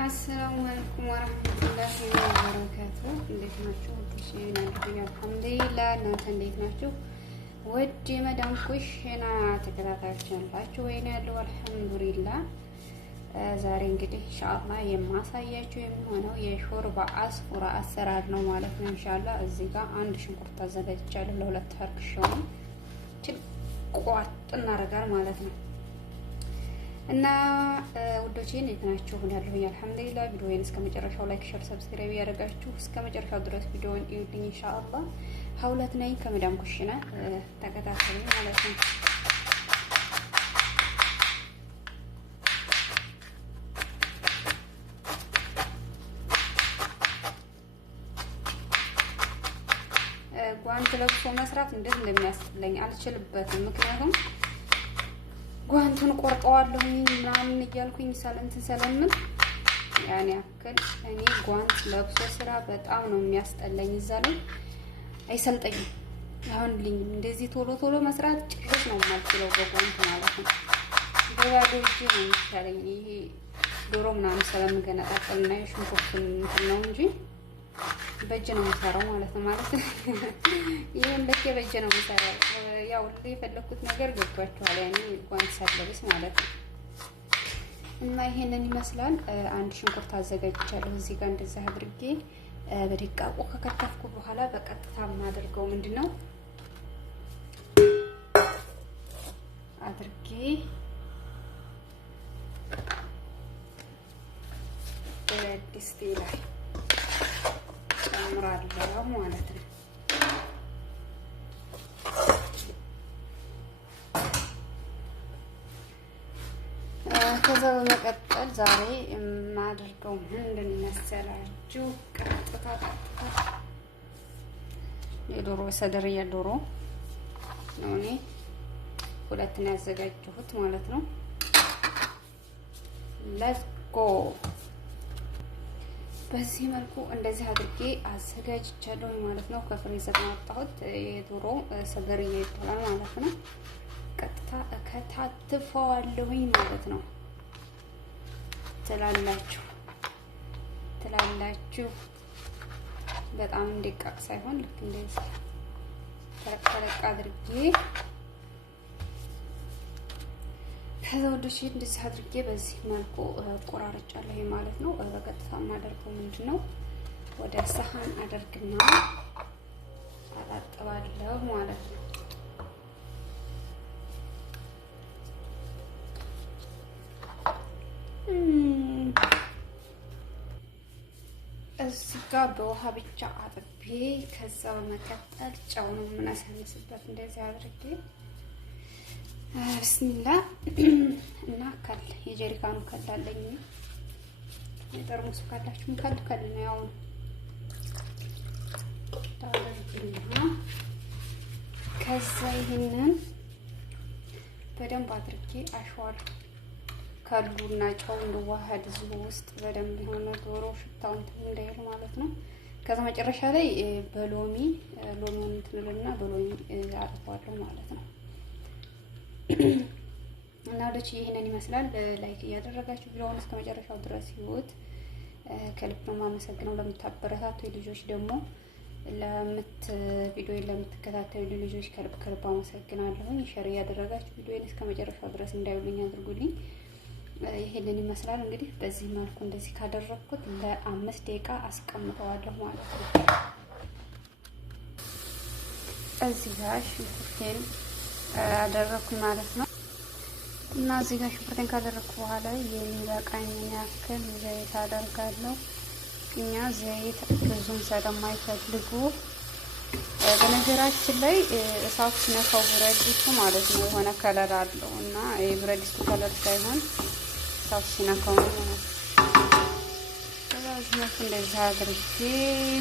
አሰላሙ አለይኩም ወራህመቱላሂ ወበረካቱ። እንዴት ናችሁ? አልሐምዱሊላህ። እናንተ እንዴት ናችሁ? ውድ የመዳም ኩሽና ተከታታዮች ያላችሁ ወይኔ ያለው አልሐምዱሊላህ። ዛሬ እንግዲህ ኢንሻአላህ የማሳያችሁ የሚሆነው የሾርባ አስፉራ አሰራር ነው ማለት ነው። ኢንሻአላህ እዚህ ጋር አንድ ሽንኩርት አዘጋጅቻለሁ ለሁለት ፈርክሽው ቋጥ እናደርጋለን ማለት ነው። እና ውዶቼ እንዴት ናችሁ? ያለሁኝ አልሐምዱሊላህ። ቪዲዮውን እስከ መጨረሻው ላይክ፣ ሼር፣ ሰብስክራይብ ያደርጋችሁ እስከ መጨረሻው ድረስ ቪዲዮውን እዩልኝ ኢንሻአላህ። ሀውለት ነኝ ከመዳም ኩሽና ተከታተሉኝ ማለት ነው። ጓንት ለብሶ መስራት እንዴት እንደሚያስጠላኝ አልችልበትም። ምክንያቱም ጓንቱን ቆርጠዋለሁ ምናምን እያልኩኝ ሰለምን ያን ያክል እኔ ጓንት ለብሶ ስራ በጣም ነው የሚያስጠላኝ። እዛ ላይ አይሰልጠኝም አይሆንልኝም። እንደዚህ ቶሎ መስራት ጭራሽ ነው የማልችለው በጓንት ማለት ነው። በባዶ እጄ ነው የሚሻለኝ። ይሄ ዶሮ ምናምን ስለምገነጣጠልና የሽንኩርቱን እንትን ነው እንጂ በእጅ ነው የምሰራው ማለት ነው። ማለት ይሄን በእጅ ነው የምሰራው። ያው የፈለኩት ነገር ገብቷችኋል። ያኔ ጓንት ሳለብስ ማለት ነው። እና ይሄንን ይመስላል። አንድ ሽንኩርት አዘጋጅቻለሁ እዚህ ጋር እንደዛ አድርጌ በደቃቁ ከከተፍኩ በኋላ በቀጥታ የማደርገው ምንድነው አድርጌ ድስቴ ላይ ጨምራለሁ ማለት ነው። ከዛ በመቀጠል ዛሬ የማደርገው ምንድን መሰላችሁ? ቀጥታ የዶሮ ሰደርያ ዶሮ ነው። እኔ ሁለት ነው ያዘጋጀሁት ማለት ነው። ሌትስ ጎ። በዚህ መልኩ እንደዚህ አድርጌ አዘጋጅቻለሁ ማለት ነው። ከፍሪዘር ማውጣሁት የዶሮ ሰደርያ ይባላል ማለት ነው። ቀጥታ እከታትፈዋለሁኝ ማለት ነው። ትላላችሁ በጣም እንዲቃቅ ሳይሆን ልክ እንደዚህ ተለቅ አድርጌ ከዛ ወደሽ እንደዚህ አድርጌ በዚህ መልኩ ቆራርጫለሁ ማለት ነው። በቀጥታ የማደርገው ምንድነው ወደ ሰሃን አደርግና አጣጥባለሁ ማለት ነው። እዚህ ጋር በውሃ ብቻ አጥቤ ከዛ በመቀጠል ጨው ነው የምናሰንስበት እንደዚህ አድርጌ ብስሚላ እና ካል የጀሪካኑ ካላለኝ የጠርሙሱ ካላችሁ ካል ነው ያው ታደርጉና ከዛ ይሄንን በደንብ አድርጌ አሸዋለሁ። ካሉና ጨው እንዲዋሃድ እዚሁ ውስጥ በደንብ የሆነ ዶሮ ሽታው እንትን እንዳይል ማለት ነው። ከዛ መጨረሻ ላይ ሎሚውን እንትንልና በሎሚ አጥፋለሁ ማለት ነው። እና ወደች ይሄንን ይመስላል። ላይክ እያደረጋችሁ ቪዲዮውን እስከ መጨረሻው ድረስ ይሁት። ከልብ ነው የማመሰግነው። ለምታበረታቱ ልጆች ደግሞ ቪዲዮውን ለምትከታተሉ ልጆች ከልብ አመሰግናለሁ። ሼር እያደረጋችሁ ቪዲዮውን እስከ መጨረሻው ድረስ እንዳይሉኝ አድርጉልኝ። ይሄንን ይመስላል እንግዲህ በዚህ መልኩ እንደዚህ ካደረኩት ለ5 ደቂቃ አስቀምጠዋለሁ ማለት ነው። እዚህ ጋር ሽንኩርቴን አደረኩኝ ማለት ነው። እና እዚህ ጋር ሽንኩርቴን ካደረኩ በኋላ የሚበቃኝን ያክል ዘይት አደርጋለሁ። እኛ ዘይት ብዙም ስለማይፈልጉ በነገራችን ላይ እሳት ሲነካው ብረት ድስቱ ማለት ነው የሆነ ከለር አለው እና የብረት ድስቱ ከለር ሳይሆን እሳት ሲነካው ነው ማለት ነው። ስለዚህ ነው እንደዚህ አድርጌ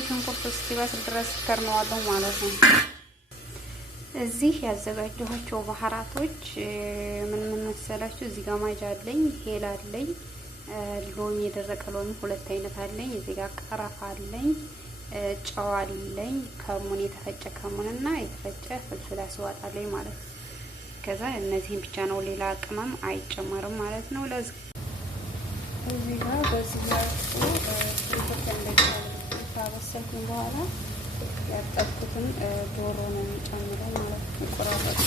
ሽንኩርቱ እስኪበስል ድረስ ከርነዋለሁ ማለት ነው። እዚህ ያዘጋጀኋቸው ባህራቶች ምን መሰላችሁ? እዚህ ጋር ማጅ አለኝ፣ ሄል አለኝ፣ ሎሚ የደረቀ ሎሚ 2 አይነት አለኝ። እዚህ ጋር ቀረፋ አለኝ፣ ጨው አለኝ፣ ከሙን የተፈጨ ከሙንና የተፈጨ ፍልፍል አስዋጥ አለኝ ማለት ነው። ከዛ እነዚህን ብቻ ነው፣ ሌላ ቅመም አይጨመርም ማለት ነው። ለዚህ እዚህ ጋር በዚህ ካበሰልኩኝ በኋላ ያጠብኩትን ዶሮ ነው የሚጨምረው ማለት ነው። ቆራረጥ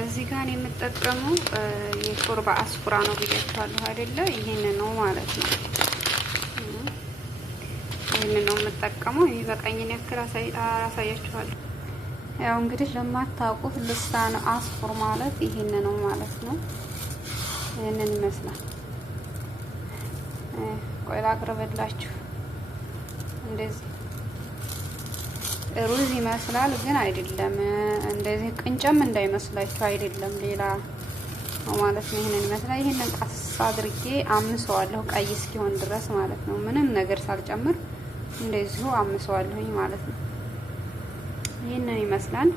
እዚህ ጋር የምጠቀመው የሾርባ አስኩራ ነው ብያችኋለሁ አይደለ? ይሄን ነው ማለት ነው። ይሄን ነው የምጠቀመው። የሚበቃኝን ያክል አሳያችኋለሁ። ያው እንግዲህ ለማታውቁት ልሳን አስኩር ማለት ይሄን ነው ማለት ነው። ይሄንን ይመስላል። ቆይ ላቅርብላችሁ። እንደዚህ ሩዝ ይመስላል ግን አይደለም። እንደዚህ ቅንጨም እንዳይመስላችሁ አይደለም፣ ሌላ ነው ማለት ነው። ይሄንን ይመስላል። ይሄንን ቀስ አድርጌ አምሰዋለሁ ቀይ እስኪሆን ድረስ ማለት ነው። ምንም ነገር ሳልጨምር እንደዚሁ አምሰዋለሁኝ ማለት ነው። ይሄንን ይመስላል።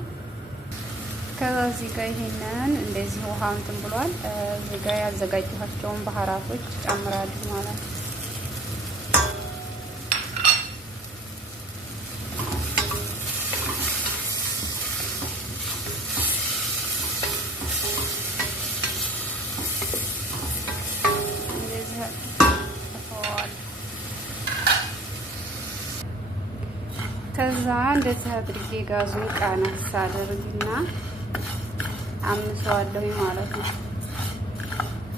ከዚህ ጋር ይሄንን እንደዚህ ውሃ እንትን ብሏል። እዚህ ጋር ያዘጋጀኋቸውን ባህራቶች ጨምራለሁ ማለት ነው። ከዛ እንደዚህ አድርጌ ጋዙን ቀነስ አድርግና አምሰዋለሁ ማለት ነው።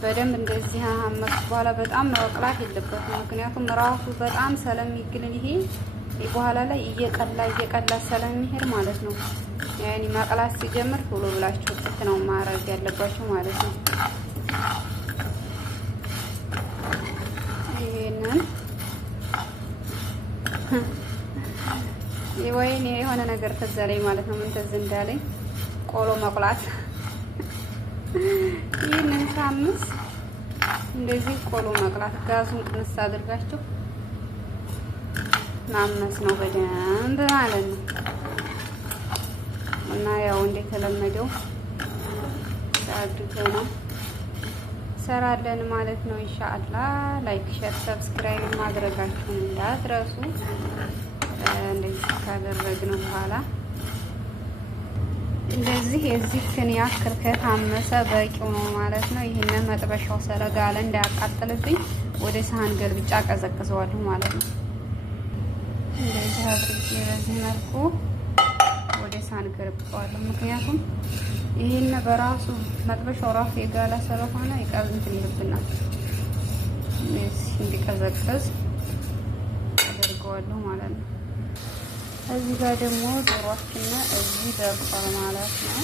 በደንብ እንደዚህ አመስኩ በኋላ በጣም መቅላት የለበትም። ምክንያቱም ራሱ በጣም ስለሚግልን ይሄ በኋላ ላይ እየቀላ ስለሚሄድ ማለት ነው። ያኔ መቅላት ሲጀምር ቶሎ ብላችሁ ጥት ነው ማድረግ ያለባችሁ ማለት ነው። ይሄንን ወይኔ የሆነ ነገር ተዘለኝ ማለት ነው። ምን ተዝ እንዳለኝ ቆሎ መቁላት። ይህንን ሳምስ እንደዚህ ቆሎ መቁላት፣ ጋዙን ቅንስ አድርጋችሁ ማመስ ነው በደንብ ማለት ነው። እና ያው እንደተለመደው አድርገን ነው ሰራለን ማለት ነው። ኢንሻአላህ ላይክ፣ ሼር፣ ሰብስክራይብ ማድረጋችሁን እንዳትረሱ። እንደዚህ ካደረግን በኋላ እንደዚህ የዚህን ያክል ከታመሰ በቂው ነው ማለት ነው። ይሄንን መጥበሻው ስለጋለ እንዳያቃጥልብኝ ወደ ሳህን ገልብጫ ቀዘቅዘዋለሁ ማለት ነው። እንደዚህ አድርጌ በዚህ መልኩ ወደ ሳህን ገልብጫዋለሁ። ምክንያቱም ይሄን በራሱ መጥበሻው ራሱ የጋለ ስለሆነ እንትን ይልብናል። እንደዚህ እንዲቀዘቅዝ አደርገዋለሁ ማለት ነው። እዚህ ጋር ደግሞ ዶሮአችን እዚህ ደርሷል ማለት ነው።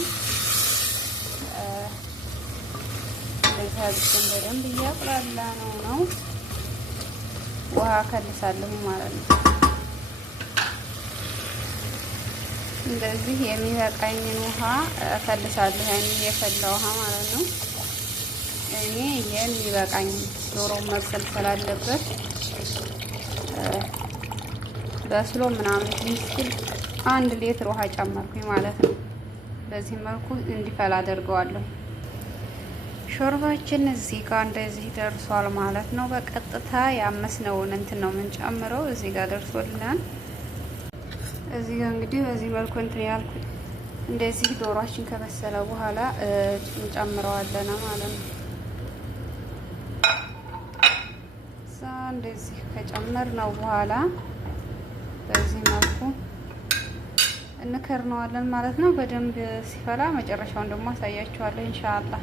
ለታዝን በደንብ እያቁላላ ነው። ውሃ ከልሳለሁ ማለት ነው። እንደዚህ የሚበቃኝን ውሃ ከልሳለሁ። ያኔ የፈላ ውሃ ማለት ነው። እኔ የሚበቃኝ ዶሮ መብሰል ስላለበት በስሎ ምናምን ሚስኪል 1 ሊትር ውሃ ጨመርኩኝ ማለት ነው። በዚህ መልኩ እንዲፈላ አደርገዋለሁ። ሾርባችን እዚህ ጋር እንደዚህ ደርሷል ማለት ነው። በቀጥታ ያመስነውን እንትን ነው የምንጨምረው። እዚህ ጋር ደርሶልናል። እዚህ ጋር እንግዲህ በዚህ መልኩ እንትን ያልኩት እንደዚህ ዶሮአችን ከበሰለ በኋላ እንጨምረዋለን ማለት ነው። እንደዚህ ከጨመርነው በኋላ በዚህ መልኩ እንከርነዋለን ማለት ነው። በደንብ ሲፈላ መጨረሻውን ደግሞ አሳያችኋለሁ ኢንሻአላህ።